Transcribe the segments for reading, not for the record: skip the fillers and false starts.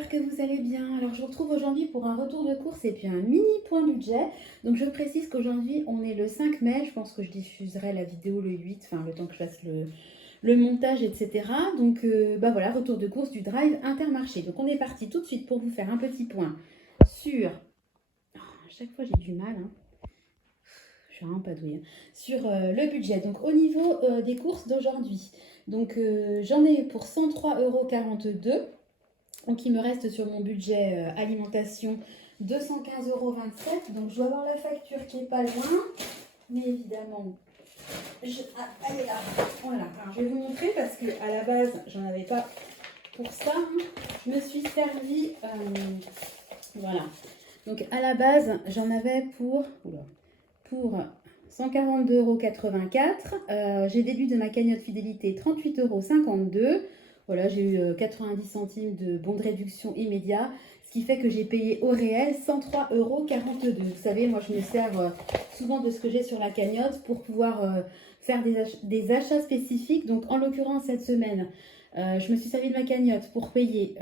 j'espère que vous allez bien. Alors je vous retrouve aujourd'hui pour un retour de course et puis un mini point budget. Donc je précise qu'aujourd'hui on est le 5 mai, je pense que je diffuserai la vidéo le 8, enfin le temps que je fasse le montage, etc. Donc bah voilà, retour de course du Drive Intermarché. Donc on est parti tout de suite pour vous faire un petit point sur... à chaque fois j'ai du mal, hein. Je suis vraiment pas douée, hein. Sur le budget. Donc au niveau des courses d'aujourd'hui, donc j'en ai eu pour 103,42 €. Donc il me reste sur mon budget alimentation 215,27 €. Donc je dois avoir la facture qui est pas loin. Mais évidemment, elle est là. Voilà. Alors je vais vous montrer parce que à la base, j'en avais pas pour ça, hein. Je me suis servi. Voilà. Donc à la base, j'en avais pour 142,84 €. J'ai déduit de ma cagnotte fidélité 38,52 €. Voilà, j'ai eu 90 centimes de bon de réduction immédiat, ce qui fait que j'ai payé au réel 103,42 €. Vous savez, moi je me sers souvent de ce que j'ai sur la cagnotte pour pouvoir faire des achats spécifiques. Donc en l'occurrence cette semaine, je me suis servi de ma cagnotte pour payer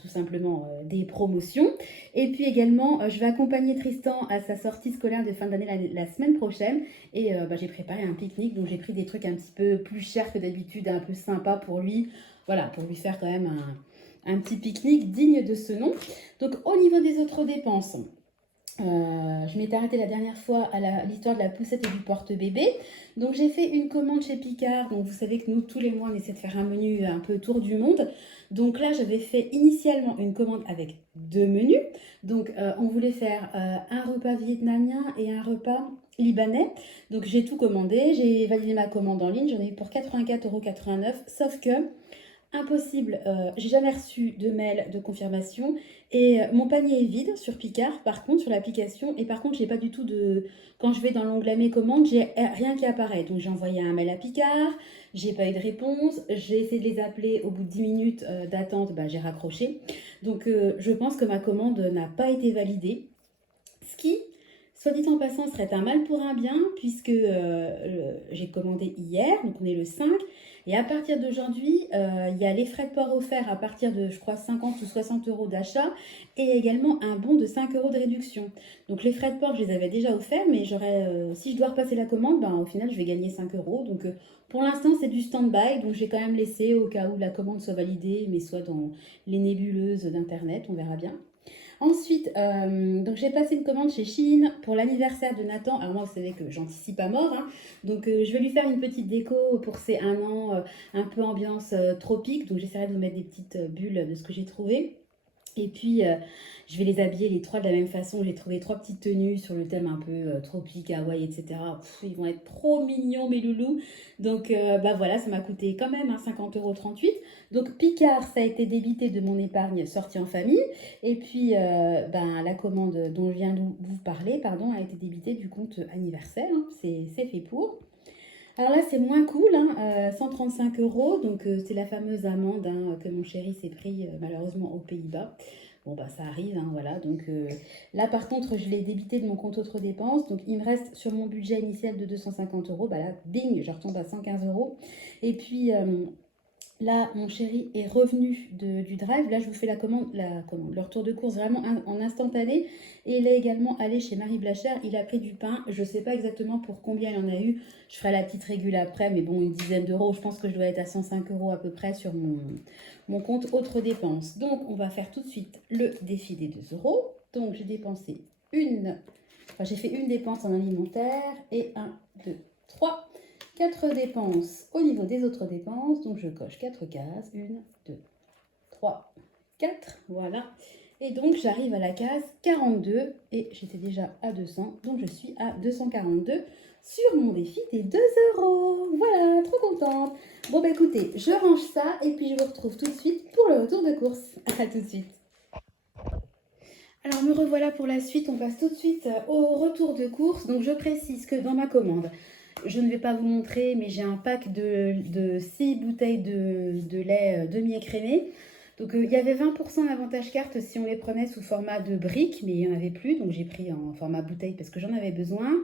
tout simplement des promotions. Et puis également, je vais accompagner Tristan à sa sortie scolaire de fin d'année la semaine prochaine. Et j'ai préparé un pique-nique, donc j'ai pris des trucs un petit peu plus chers que d'habitude, un peu sympa pour lui. Voilà, pour lui faire quand même un petit pique-nique digne de ce nom. Donc au niveau des autres dépenses, je m'étais arrêtée la dernière fois à l'histoire de la poussette et du porte-bébé. Donc j'ai fait une commande chez Picard. Donc vous savez que nous, tous les mois, on essaie de faire un menu un peu tour du monde. Donc là, j'avais fait initialement une commande avec 2 menus. Donc on voulait faire un repas vietnamien et un repas libanais. Donc j'ai tout commandé. J'ai validé ma commande en ligne. J'en ai eu pour 84,89 €. Sauf que impossible, j'ai jamais reçu de mail de confirmation et mon panier est vide sur Picard, par contre, sur l'application. Et par contre, j'ai pas du tout de... Quand je vais dans l'onglet mes commandes, j'ai rien qui apparaît. Donc j'ai envoyé un mail à Picard, j'ai pas eu de réponse, j'ai essayé de les appeler, au bout de 10 minutes d'attente, j'ai raccroché. Donc je pense que ma commande n'a pas été validée. Ce qui, soit dit en passant, serait un mal pour un bien, puisque j'ai commandé hier, donc on est le 5, et à partir d'aujourd'hui, il y a les frais de port offerts à partir de, je crois, 50 ou 60 € d'achat, et également un bon de 5 € de réduction. Donc les frais de port, je les avais déjà offerts, mais si je dois repasser la commande, au final, je vais gagner 5 €. Donc pour l'instant, c'est du stand-by, donc j'ai quand même laissé au cas où la commande soit validée, mais soit dans les nébuleuses d'Internet, on verra bien. Ensuite, donc j'ai passé une commande chez Shein pour l'anniversaire de Nathan. Alors moi, vous savez que j'anticipe à mort, hein. Donc je vais lui faire une petite déco pour ses 1 an, un peu ambiance tropique. Donc j'essaierai de vous mettre des petites bulles de ce que j'ai trouvé. Et puis, je vais les habiller les trois de la même façon. J'ai trouvé 3 petites tenues sur le thème un peu tropique, Hawaï, etc. Ils vont être trop mignons, mes loulous. Donc, voilà, ça m'a coûté quand même 50,38 €. Donc, Picard, ça a été débité de mon épargne sortie en famille. Et puis, la commande dont je viens de vous parler, pardon, a été débitée du compte anniversaire, hein. C'est fait pour. Alors là, c'est moins cool, hein, 135 €. Donc, c'est la fameuse amende, hein, que mon chéri s'est pris malheureusement aux Pays-Bas. Bon, ça arrive, hein, voilà. Donc là, par contre, je l'ai débité de mon compte autres dépenses. Donc, il me reste sur mon budget initial de 250 €. Là, bing, je retombe à 115 €. Et puis, là, mon chéri est revenu du drive. Là, je vous fais le retour de course vraiment en instantané. Et il est également allé chez Marie Blachère. Il a pris du pain. Je ne sais pas exactement pour combien il en a eu. Je ferai la petite régule après, mais bon, une dizaine d'euros. Je pense que je dois être à 105 € à peu près sur mon compte autres dépenses. Donc, on va faire tout de suite le défi des 2 €. Donc, j'ai dépensé j'ai fait une dépense en alimentaire et 1, 2, 3. 4 dépenses au niveau des autres dépenses. Donc, je coche 4 cases. 1, 2, 3, 4. Voilà. Et donc, j'arrive à la case 42 et j'étais déjà à 200. Donc, je suis à 242 sur mon défi des 2 €. Voilà, trop contente. Bon, écoutez, je range ça et puis je vous retrouve tout de suite pour le retour de course. À tout de suite. Alors, me revoilà pour la suite. On passe tout de suite au retour de course. Donc, je précise que dans ma commande, je ne vais pas vous montrer, mais j'ai un pack de 6 bouteilles de lait demi-écrémé. Donc, il y avait 20% d'avantage carte si on les prenait sous format de briques, mais il n'y en avait plus. Donc, j'ai pris en format bouteille parce que j'en avais besoin.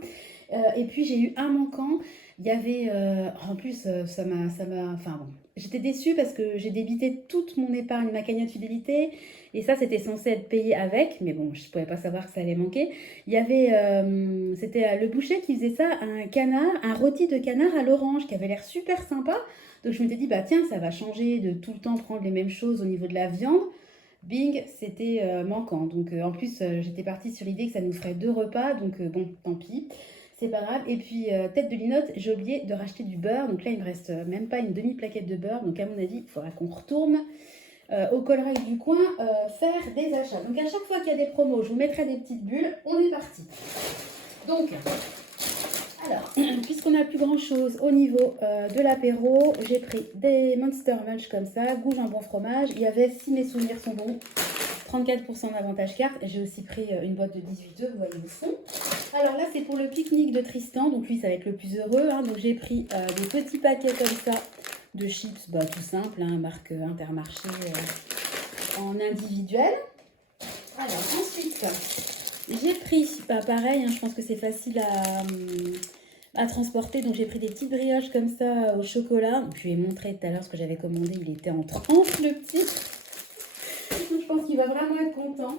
Et puis, j'ai eu un manquant Il y avait, en plus, enfin bon, j'étais déçue parce que j'ai débité toute mon épargne, ma cagnotte fidélité, et ça, c'était censé être payé avec, mais bon, je ne pouvais pas savoir que ça allait manquer. Il y avait, c'était le boucher qui faisait ça, un canard, un rôti de canard à l'orange, qui avait l'air super sympa. Donc je m'étais dit, bah tiens, ça va changer de tout le temps prendre les mêmes choses au niveau de la viande. Bing, c'était manquant. Donc en plus, j'étais partie sur l'idée que ça nous ferait 2 repas. Donc bon, tant pis, c'est pas grave. Et puis, tête de linotte, j'ai oublié de racheter du beurre. Donc là, il me reste même pas une demi-plaquette de beurre. Donc à mon avis, il faudra qu'on retourne au Colruyt du coin faire des achats. Donc à chaque fois qu'il y a des promos, je vous mettrai des petites bulles. On est parti. Donc, alors, puisqu'on n'a plus grand chose au niveau de l'apéro, j'ai pris des Monster Munch comme ça, goût jambon fromage. Il y avait, si mes souvenirs sont bons, 34% d'avantage carte. J'ai aussi pris une boîte de 18 œufs, vous voyez au fond. Alors là, c'est pour le pique-nique de Tristan. Donc lui, ça va être le plus heureux. Hein. Donc j'ai pris des petits paquets comme ça de chips, bah, tout simple, hein, marque Intermarché en individuel. Alors ensuite, j'ai pris, bah, pareil, hein, je pense que c'est facile à transporter. Donc j'ai pris des petites brioches comme ça au chocolat. Je lui ai montré tout à l'heure ce que j'avais commandé. Il était en tranche, le petit. Je pense qu'il va vraiment être content.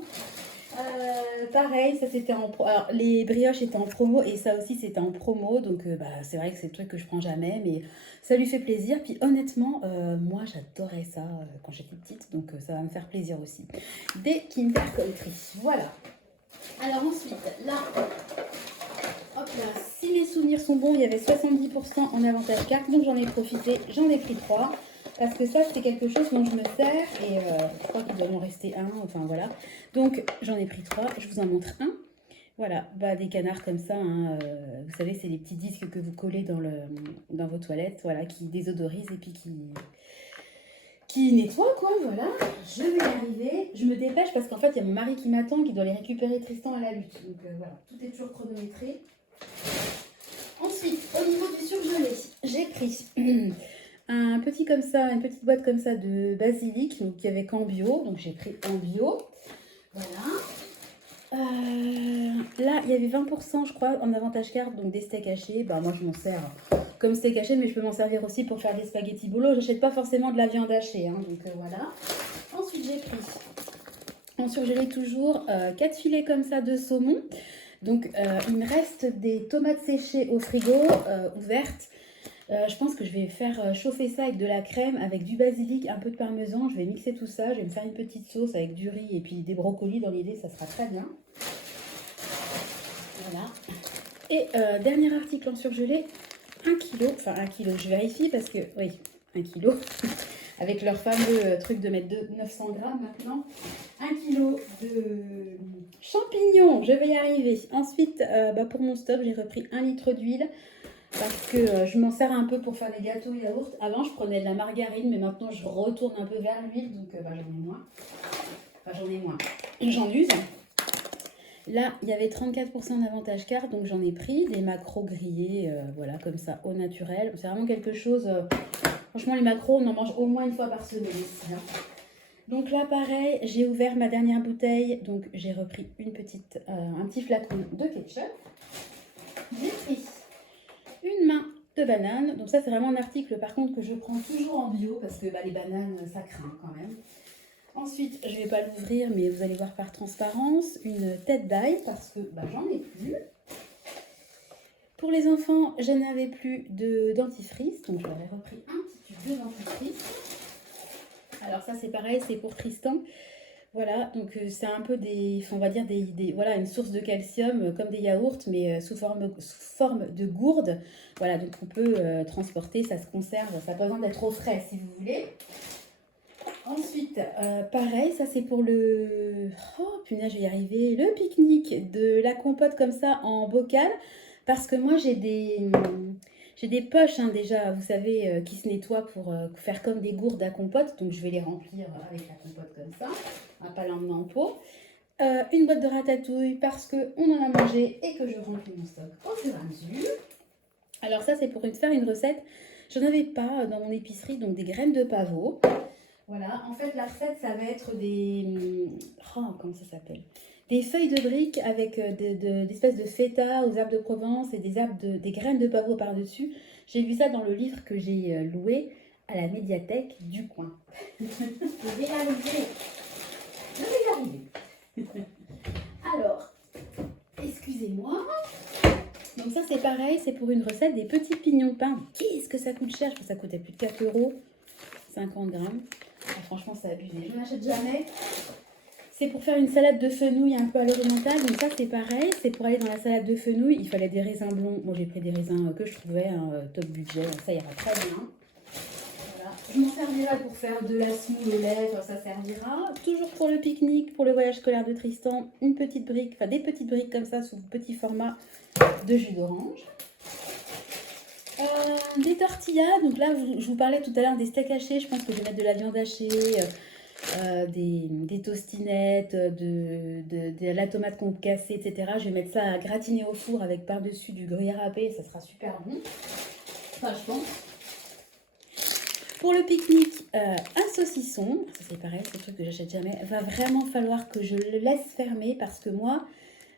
Pareil, ça c'était en promo. Alors les brioches étaient en promo et ça aussi c'était en promo. Donc bah, c'est vrai que c'est le truc que je prends jamais, mais ça lui fait plaisir. Puis honnêtement, moi j'adorais ça quand j'étais petite. Donc ça va me faire plaisir aussi. Des Kinder Country. Voilà. Alors ensuite, là, hop là, si mes souvenirs sont bons, il y avait 70% en avantage carte. Donc j'en ai profité, j'en ai pris 3. Parce que ça, c'est quelque chose dont je me sers. Et je crois qu'il doit m'en rester un. Enfin, voilà. Donc, j'en ai pris 3. Je vous en montre un. Voilà. Bah, des canards comme ça. Hein, vous savez, c'est les petits disques que vous collez dans vos toilettes. Voilà. Qui désodorisent et puis qui nettoient, quoi. Voilà. Je vais y arriver. Je me dépêche parce qu'en fait, il y a mon mari qui m'attend, qui doit aller récupérer Tristan à la lutte. Donc, voilà. Tout est toujours chronométré. Ensuite, au niveau du surgelé, j'ai pris... un petit comme ça, une petite boîte comme ça de basilic, donc il y avait qu'en bio, donc j'ai pris en bio. Voilà. Là, il y avait 20%, je crois, en avantage carte, donc des steaks hachés. Bah, moi, je m'en sers comme steak haché, mais je peux m'en servir aussi pour faire des spaghettis bolo. J'achète pas forcément de la viande hachée, hein, donc voilà. Ensuite, j'ai pris en surgelé toujours 4 filets comme ça de saumon. Donc, il me reste des tomates séchées au frigo, ouvertes. Je pense que je vais faire chauffer ça avec de la crème, avec du basilic, un peu de parmesan. Je vais mixer tout ça. Je vais me faire une petite sauce avec du riz et puis des brocolis. Dans l'idée, ça sera très bien. Voilà. Et dernier article en surgelé, 1 kg. Enfin, 1 kg, je vérifie parce que... Oui, 1 kg. Avec leur fameux truc de mettre 900 grammes maintenant. 1 kg de champignons. Je vais y arriver. Ensuite, bah, pour mon stock, j'ai repris 1 litre d'huile. Parce que je m'en sers un peu pour faire des gâteaux yaourt. Avant, je prenais de la margarine, mais maintenant, je retourne un peu vers l'huile. Donc, bah, j'en ai moins. Enfin, j'en ai moins. J'en use. Là, il y avait 34% d'avantage carte, donc j'en ai pris des maquereaux grillés, voilà, comme ça, au naturel. C'est vraiment quelque chose... franchement, les maquereaux, on en mange au moins une fois par semaine ici. Hein. Donc là, pareil, j'ai ouvert ma dernière bouteille. Donc, j'ai repris un petit flacon de ketchup. J'ai pris une main de bananes. Donc ça, c'est vraiment un article, par contre, que je prends toujours en bio parce que bah, les bananes, ça craint quand même. Ensuite, je ne vais pas l'ouvrir, mais vous allez voir par transparence, une tête d'ail parce que bah, j'en ai plus. Pour les enfants, je n'avais plus de dentifrice, donc j'aurais repris un petit tube de dentifrice. Alors ça, c'est pareil, c'est pour Tristan. Voilà, donc c'est un peu on va dire voilà, une source de calcium comme des yaourts, mais sous forme de gourde. Voilà, donc on peut transporter, ça se conserve, ça n'a pas besoin d'être au frais si vous voulez. Ensuite, pareil, ça c'est pour le... Oh punaise, je vais y arriver. Le pique-nique, de la compote comme ça en bocal. Parce que moi j'ai des poches hein, déjà, vous savez, qui se nettoient pour faire comme des gourdes à compote. Donc je vais les remplir avec la compote comme ça. On va pas l'emmener en pot. Une boîte de ratatouille parce qu'on en a mangé et que je remplis mon stock au fur et à mesure. Alors ça c'est pour faire une recette. J'en avais pas dans mon épicerie, donc des graines de pavot. Voilà, en fait la recette ça va être comment ça s'appelle, des feuilles de briques avec des espèces de feta aux herbes de Provence et des graines de pavot par-dessus. J'ai vu ça dans le livre que j'ai loué à la médiathèque du coin. Je vais y arriver. Je vais y arriver. Alors, excusez-moi. Donc ça c'est pareil, c'est pour une recette des petits pignons pains. Qu'est-ce que ça coûte cher? Je pense que ça coûtait plus de 4 euros, 50 grammes. Ah, franchement c'est abusé, je n'achète jamais. C'est pour faire une salade de fenouil un peu à l'orientale. Donc ça c'est pareil, c'est pour aller dans la salade de fenouil, il fallait des raisins blonds. Moi j'ai pris des raisins que je trouvais top budget, donc ça ira très bien. Voilà. Je m'en servirai pour faire de la semoule aux lèvres, ça servira. Toujours pour le pique-nique, pour le voyage scolaire de Tristan, une petite brique, enfin des petites briques comme ça sous petit format de jus d'orange. Des tortillas, donc là je vous parlais tout à l'heure des steaks hachés, je pense que je vais mettre de la viande hachée, des tostinettes, de la tomate concassée, etc. Je vais mettre ça à gratiner au four avec par-dessus du gruyère râpé, ça sera super bon. Enfin je pense. Pour le pique-nique, un saucisson, ça c'est pareil, c'est un truc que j'achète jamais, va vraiment falloir que je le laisse fermer parce que moi,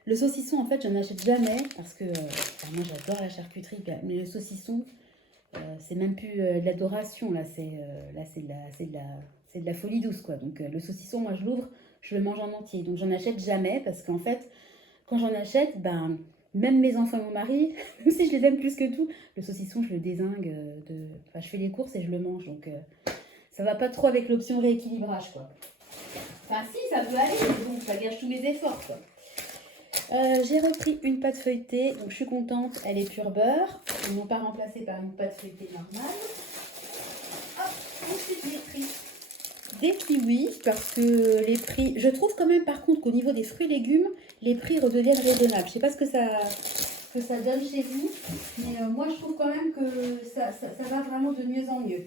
le saucisson, en fait, je n'achète jamais parce que moi, j'adore la charcuterie, mais le saucisson, c'est même plus de l'adoration, là, c'est de la folie douce, quoi. Donc, le saucisson, moi, je l'ouvre, je le mange en entier. Donc, j'en achète jamais parce qu'en fait, quand j'en achète, ben, même mes enfants et mon mari, même si je les aime plus que tout, le saucisson, je le dézingue. Enfin, je fais les courses et je le mange. Donc, ça va pas trop avec l'option rééquilibrage, quoi. Enfin, si, ça peut aller, mais bon, ça gâche tous mes efforts, quoi. J'ai repris une pâte feuilletée, donc je suis contente, elle est pure beurre. Ils n'ont pas remplacée par une pâte feuilletée normale. Hop, ensuite j'ai pris des kiwis parce que les prix, je trouve quand même par contre qu'au niveau des fruits et légumes, les prix redeviennent raisonnables. Je ne sais pas ce que ça donne chez vous, mais moi je trouve quand même que ça va vraiment de mieux en mieux.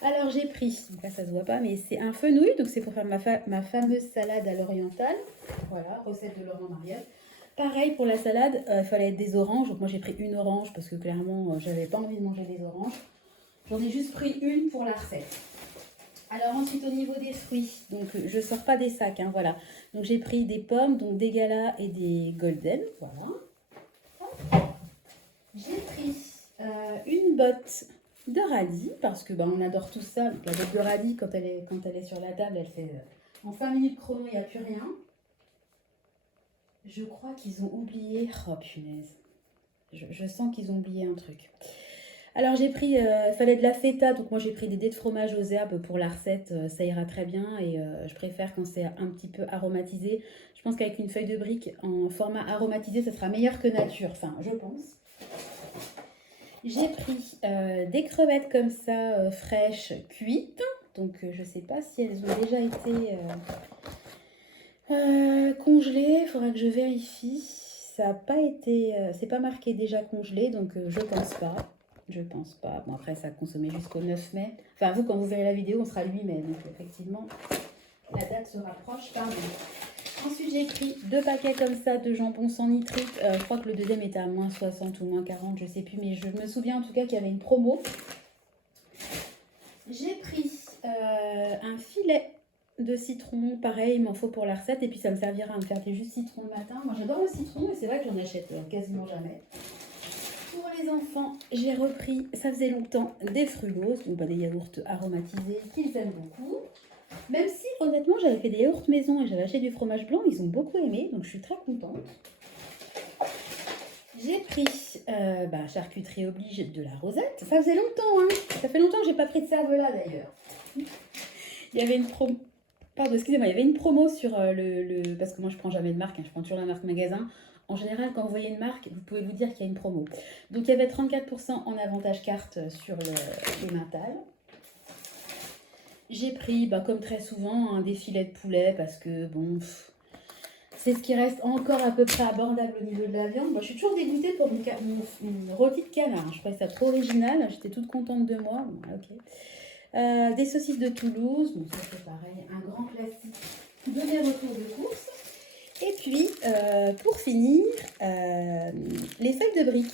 Alors j'ai pris, donc là ça se voit pas, mais c'est un fenouil, donc c'est pour faire ma fameuse salade à l'orientale. Voilà, recette de Laurent Marielle. Pareil pour la salade, il fallait des oranges. Donc moi j'ai pris une orange parce que clairement j'avais pas envie de manger des oranges. J'en ai juste pris une pour la recette. Alors ensuite au niveau des fruits, donc je sors pas des sacs, hein, voilà. Donc j'ai pris des pommes, donc des galas et des golden, voilà. J'ai pris une botte de radis parce que on adore tout ça. Donc la botte de radis quand elle est sur la table, elle fait en 5 minutes chrono, il n'y a plus rien. Je crois qu'ils ont oublié... Oh punaise. Je sens qu'ils ont oublié un truc. Alors j'ai pris... Il fallait de la feta. Donc moi j'ai pris des dés de fromage aux herbes pour la recette. Ça ira très bien. Et je préfère quand c'est un petit peu aromatisé. Je pense qu'avec une feuille de brique en format aromatisé, ça sera meilleur que nature. Enfin, je pense. J'ai pris des crevettes comme ça, fraîches, cuites. Donc je ne sais pas si elles ont déjà été... congelé, il faudra que je vérifie. Ça n'a pas été, c'est pas marqué déjà congelé, donc je pense pas. Je pense pas. Bon après ça a consommé jusqu'au 9 mai. Enfin vous quand vous verrez la vidéo on sera le 8 mai, donc effectivement la date se rapproche pas mal. Ensuite j'ai pris 2 paquets comme ça de jambon sans nitrite. Je crois que le deuxième était à moins 60 ou moins 40, je sais plus, mais je me souviens en tout cas qu'il y avait une promo. J'ai pris un filet de citron, pareil, il m'en faut pour la recette et puis ça me servira à me faire des jus de citron le matin. Moi j'adore le citron et c'est vrai que j'en achète quasiment jamais. Pour les enfants, j'ai repris, ça faisait longtemps, des frulos, donc des yaourts aromatisés qu'ils aiment beaucoup. Même si honnêtement j'avais fait des yaourts maison et j'avais acheté du fromage blanc, ils ont beaucoup aimé, donc je suis très contente. J'ai pris charcuterie oblige de la Rosette. Ça faisait longtemps, hein. Ça fait longtemps que j'ai pas pris de cervelas d'ailleurs. Il y avait une promo. Pardon, excusez-moi, il y avait une promo sur parce que moi je prends jamais de marque, hein, je prends toujours la marque magasin. En général, quand vous voyez une marque, vous pouvez vous dire qu'il y a une promo. Donc il y avait 34% en avantage carte sur les mentales. J'ai pris, comme très souvent, des filets de poulet parce que bon, c'est ce qui reste encore à peu près abordable au niveau de la viande. Moi, je suis toujours dégoûtée pour mon rôti de canard. Je trouvais ça trop original. J'étais toute contente de moi. Bon, ok. Des saucisses de Toulouse. Donc ça c'est pareil, un grand classique de mes retours de course. Et puis, pour finir, les feuilles de briques.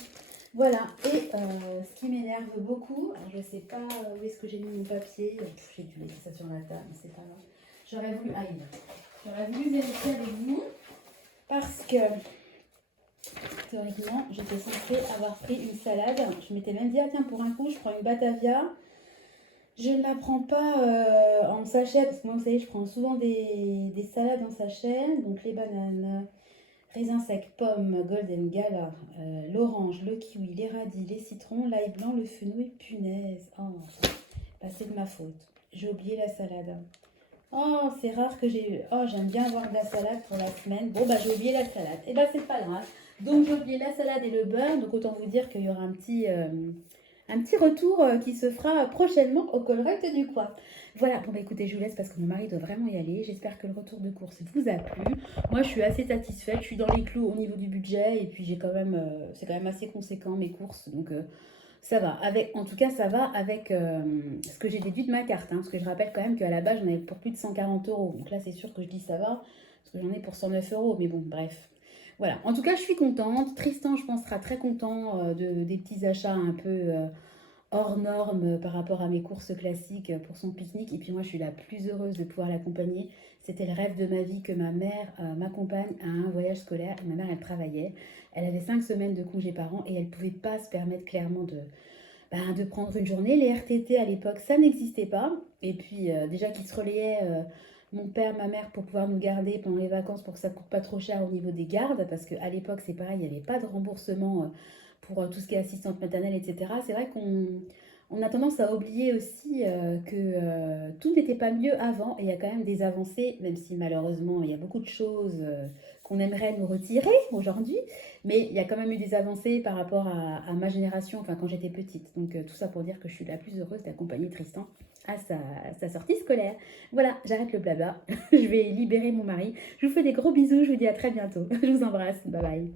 Voilà. Et ce qui m'énerve beaucoup, alors je ne sais pas où est-ce que j'ai mis mon papier. J'ai dû laisser ça sur la table, mais c'est pas grave. J'aurais voulu vérifier avec vous parce que Théoriquement, j'étais censée avoir pris une salade. Je m'étais même dit, ah tiens, pour un coup, je prends une Batavia. Je ne la prends pas en sachet, parce que moi, vous savez, je prends souvent des salades en sachet. Donc les bananes, raisins secs, pommes, golden gala, l'orange, le kiwi, les radis, les citrons, l'ail blanc, le fenouil, punaise. Oh, bah, c'est de ma faute. J'ai oublié la salade. Oh, c'est rare que j'ai... Oh, j'aime bien avoir de la salade pour la semaine. Bon, bah j'ai oublié la salade. Et bah c'est pas grave. Donc j'ai oublié la salade et le beurre. Donc autant vous dire qu'il y aura un petit retour qui se fera prochainement au Colruyt du coin. Voilà, bon bah écoutez, je vous laisse parce que mon mari doit vraiment y aller. J'espère que le retour de course vous a plu. Moi, je suis assez satisfaite. Je suis dans les clous au niveau du budget. Et puis j'ai quand même... c'est quand même assez conséquent mes courses. Donc... ça va, avec, en tout cas ça va avec ce que j'ai déduit de ma carte, hein, parce que je rappelle quand même qu'à la base j'en avais pour plus de 140 euros, donc là c'est sûr que je dis ça va, parce que j'en ai pour 109 euros, mais bon bref. Voilà, en tout cas je suis contente, Tristan je pense sera très content des petits achats un peu hors normes par rapport à mes courses classiques pour son pique-nique, et puis moi je suis la plus heureuse de pouvoir l'accompagner. C'était le rêve de ma vie que ma mère m'accompagne à un voyage scolaire. Ma mère elle travaillait, elle avait 5 semaines de congés par an et elle ne pouvait pas se permettre clairement de prendre une journée. Les RTT à l'époque, ça n'existait pas. Et puis déjà qu'ils se relayaient, mon père, ma mère, pour pouvoir nous garder pendant les vacances pour que ça ne coûte pas trop cher au niveau des gardes. Parce qu'à l'époque, c'est pareil, il n'y avait pas de remboursement pour tout ce qui est assistante maternelle, etc. C'est vrai qu'on a tendance à oublier aussi que tout n'était pas mieux avant. Et il y a quand même des avancées, même si malheureusement, il y a beaucoup de choses qu'on aimerait nous retirer aujourd'hui. Mais il y a quand même eu des avancées par rapport à ma génération, enfin quand j'étais petite. Donc tout ça pour dire que je suis la plus heureuse d'accompagner Tristan à sa sortie scolaire. Voilà, j'arrête le blabla. Je vais libérer mon mari. Je vous fais des gros bisous, je vous dis à très bientôt. Je vous embrasse, bye bye.